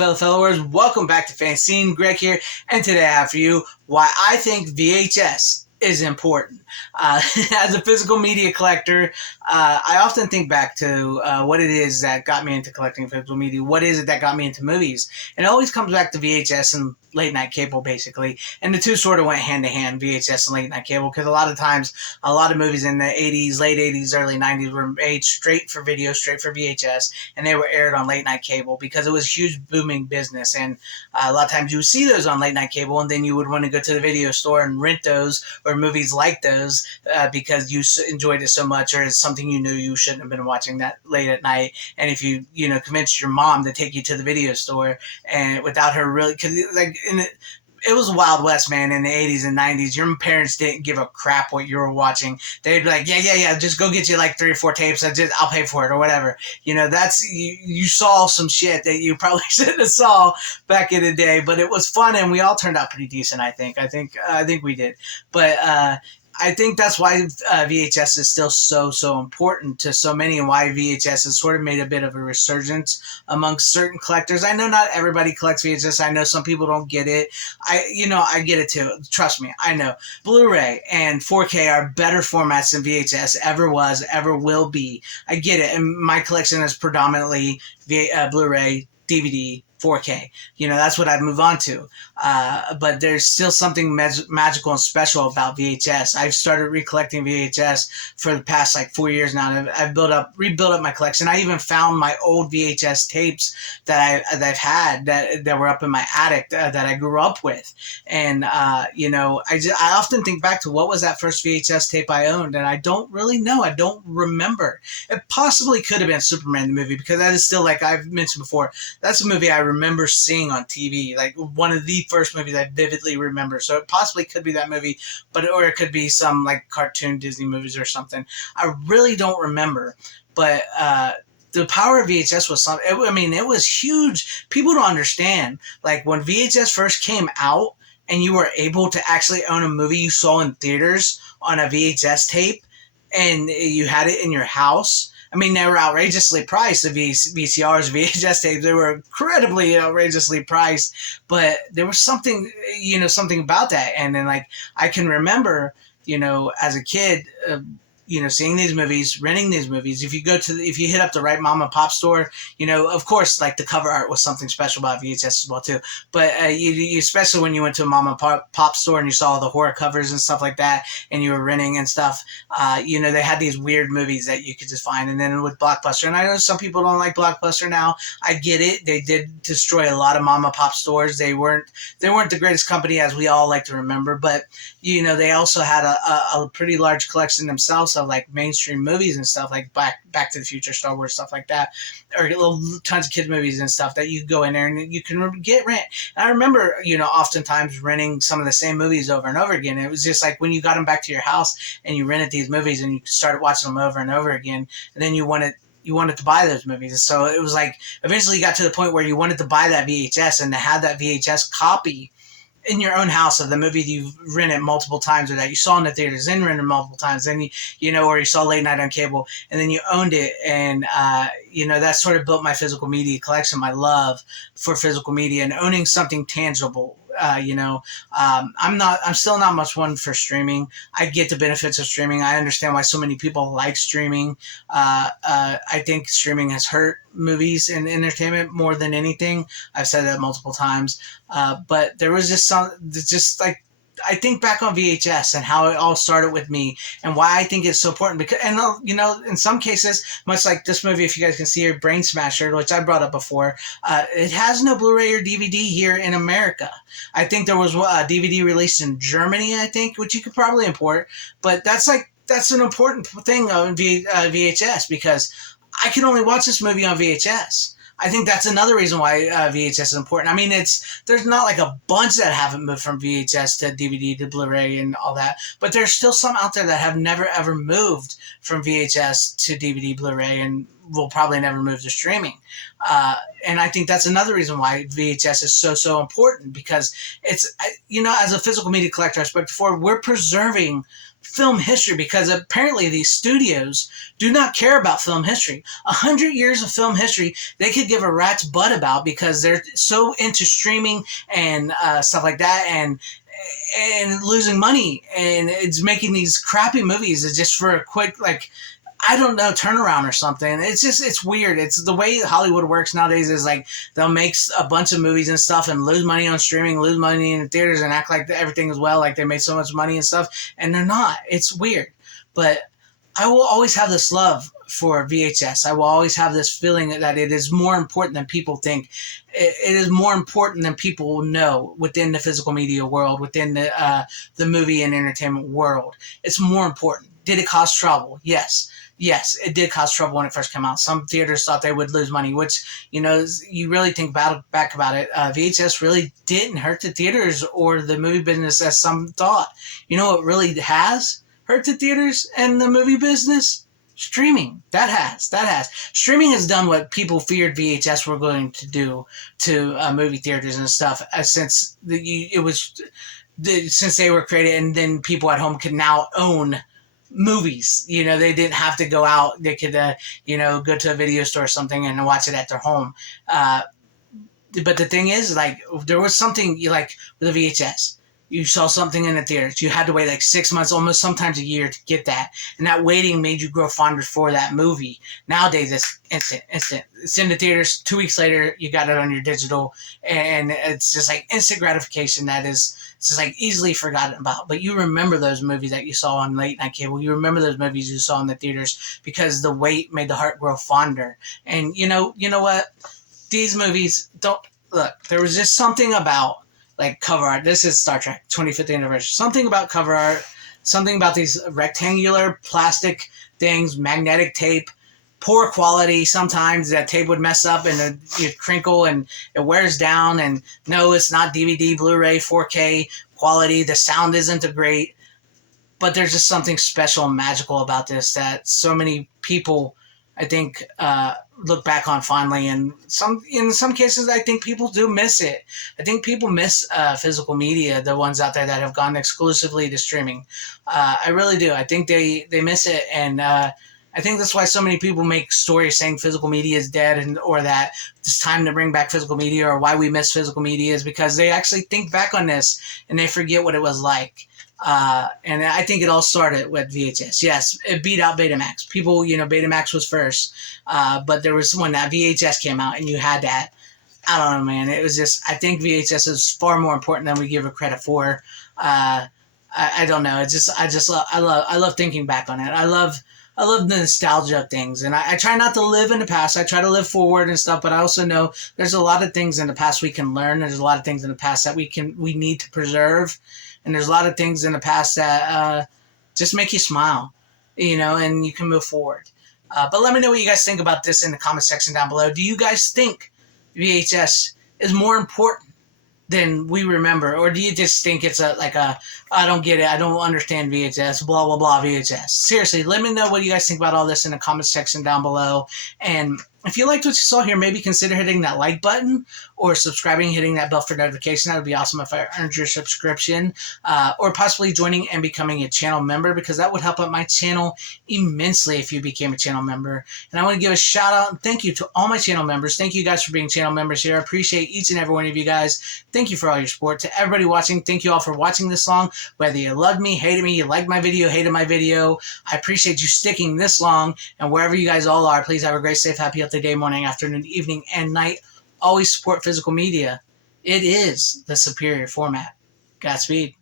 fellow words. Welcome back to FanZcene. Greg here, and today I have for you why I think VHS is important. As a physical media collector, I often think back to what it is that got me into collecting physical media. What is it that got me into movies? And it always comes back to VHS and late night cable, basically. And the two sort of went hand to hand, VHS and late night cable, because a lot of times, a lot of movies in the 80s, late 80s, early 90s were made straight for video, straight for VHS, and they were aired on late night cable because it was a huge booming business. And a lot of times you would see those on late night cable, and then you would want to go to the video store and rent those or movies like those because you enjoyed it so much, or it's something you knew you shouldn't have been watching that late at night. And if you convinced your mom to take you to the video store, and without her really, because it was a Wild West, man, in the 80s and 90s. Your parents didn't give a crap what you were watching. They'd be like, yeah, just go get you like 3 or 4 tapes. I'll pay for it or whatever. You saw some shit that you probably shouldn't have saw back in the day, but it was fun, and we all turned out pretty decent, I think. I think we did. But I think that's why VHS is still so important to so many, and why VHS has sort of made a bit of a resurgence amongst certain collectors. I know not everybody collects VHS. I know some people don't get it. I get it too. Trust me, I know. Blu-ray and 4K are better formats than VHS ever was, ever will be. I get it, and my collection is predominantly Blu-ray, DVD, 4K. That's what I'd move on to. But there's still something magical and special about VHS. I've started recollecting VHS for the past 4 years now. And I've rebuilt up my collection. I even found my old VHS tapes that I've had that were up in my attic that I grew up with. And I often think back to what was that first VHS tape I owned, and I don't really know. I don't remember. It possibly could have been Superman the movie, because that is still, like I've mentioned before, that's a movie I remember seeing on TV, like one of the first movies I vividly remember. So it possibly could be that movie, or it could be some cartoon Disney movies or something. I really don't remember, but the power of VHS was something. It was huge. People don't understand. When VHS first came out, and you were able to actually own a movie you saw in theaters on a VHS tape, and you had it in your house. They were outrageously priced, the VCRs, VHS tapes. They were incredibly outrageously priced, but there was something about that. And then, I can remember, as a kid, seeing these movies, renting these movies. If you hit up the right mom and pop store, of course, the cover art was something special about VHS as well too. But you especially when you went to a mom and pop store and you saw all the horror covers and stuff like that, and you were renting and stuff, they had these weird movies that you could just find. And then with Blockbuster, and I know some people don't like Blockbuster now. I get it. They did destroy a lot of mom and pop stores. They weren't the greatest company, as we all like to remember, but they also had a pretty large collection themselves of mainstream movies and stuff, like Back to the Future, Star Wars, stuff like that, or tons of kids movies and stuff that you go in there and you can rent. And I remember, oftentimes renting some of the same movies over and over again. It was just when you got them back to your house and you rented these movies and you started watching them over and over again, and then you wanted to buy those movies. And so it was eventually you got to the point where you wanted to buy that VHS and to have that VHS copy in your own house of the movie you've rented multiple times, or that you saw in the theaters and rented multiple times, and or you saw late night on cable, and then you owned it. And that sort of built my physical media collection, my love for physical media and owning something tangible. I'm still not much one for streaming. I get the benefits of streaming. I understand why so many people like streaming. I think streaming has hurt movies and entertainment more than anything. I've said that multiple times. But there was I think back on VHS and how it all started with me, and why I think it's so important. Because, in some cases, much like this movie, if you guys can see here, Brain Smasher, which I brought up before, it has no Blu-ray or DVD here in America. I think there was a DVD released in Germany, I think, which you could probably import. But that's an important thing on VHS, because I can only watch this movie on VHS. I think that's another reason why VHS is important. There's not a bunch that haven't moved from VHS to DVD to Blu-ray and all that, but there's still some out there that have never ever moved from VHS to DVD, Blu-ray, and will probably never move to streaming. And I think that's another reason why VHS is so important, because it's, as a physical media collector, I spoke before, we're preserving film history, because apparently these studios do not care about film history. 100 years of film history they could give a rat's butt about, because they're so into streaming and stuff like that, and losing money, and it's making these crappy movies just for a quick, like, I don't know, turnaround or something. It's weird. It's the way Hollywood works nowadays, is like they'll make a bunch of movies and stuff and lose money on streaming, lose money in the theaters, and act like everything is well, like they made so much money and stuff, and they're not. It's weird. But I will always have this love for VHS. I will always have this feeling that it is more important than people think. It is more important than people know within the physical media world, within the movie and entertainment world. It's more important. Did it cause trouble? Yes. Yes, it did cause trouble when it first came out. Some theaters thought they would lose money, which, you really think back about it, VHS really didn't hurt the theaters or the movie business as some thought. You know what really has hurt the theaters and the movie business? Streaming. That has. Streaming has done what people feared VHS were going to do to movie theaters and stuff, since since they were created, and then people at home can now own movies. They didn't have to go out. They could go to a video store or something and watch it at their home. But the thing is, like, there was something, like with the VHS, you saw something in the theaters, you had to wait like 6 months, almost sometimes a year, to get that, and that waiting made you grow fonder for that movie. Nowadays it's instant. It's in the theaters, 2 weeks later you got it on your digital, and it's just like instant gratification that is just like easily forgotten about. But you remember those movies that you saw on late night cable. You remember those movies you saw in the theaters, because the wait made the heart grow fonder. And you know what? These movies don't look. There was just something about, like, cover art. This is Star Trek 25th anniversary. Something about cover art. Something about these rectangular plastic things, magnetic tape, poor quality. Sometimes that tape would mess up and you'd crinkle and it wears down. And no, it's not DVD, Blu-ray, 4K quality. The sound isn't great. But there's just something special and magical about this that so many people, I think, look back on fondly, and in some cases I think people do miss it. I think people miss physical media, the ones out there that have gone exclusively to streaming. I really do. I think they miss it, and I think that's why so many people make stories saying physical media is dead, or that it's time to bring back physical media, or why we miss physical media, is because they actually think back on this and they forget what it was like. And I think it all started with VHS. Yes, it beat out Betamax. People, Betamax was first. But there was when that VHS came out and you had that. I don't know, man. It was just, I think VHS is far more important than we give it credit for. I don't know. It's just, I love thinking back on it. I love the nostalgia of things, and I try not to live in the past. I try to live forward and stuff, but I also know there's a lot of things in the past we can learn. There's a lot of things in the past that we need to preserve. And there's a lot of things in the past that just make you smile, and you can move forward. But let me know what you guys think about this in the comment section down below. Do you guys think VHS is more important than we remember? Or do you just think it's I don't get it, I don't understand VHS, blah, blah, blah, VHS? Seriously, let me know what you guys think about all this in the comment section down below. And if you liked what you saw here, maybe consider hitting that like button or subscribing, hitting that bell for notification. That would be awesome if I earned your subscription, or possibly joining and becoming a channel member, because that would help out my channel immensely if you became a channel member. And I want to give a shout out and thank you to all my channel members. Thank you guys for being channel members here. I appreciate each and every one of you guys. Thank you for all your support. To everybody watching, thank you all for watching this long. Whether you loved me, hated me, you liked my video, hated my video, I appreciate you sticking this long. And wherever you guys all are, please have a great, safe, happy, healthy day, morning, afternoon, evening, and night. Always support physical media. It is the superior format. Godspeed.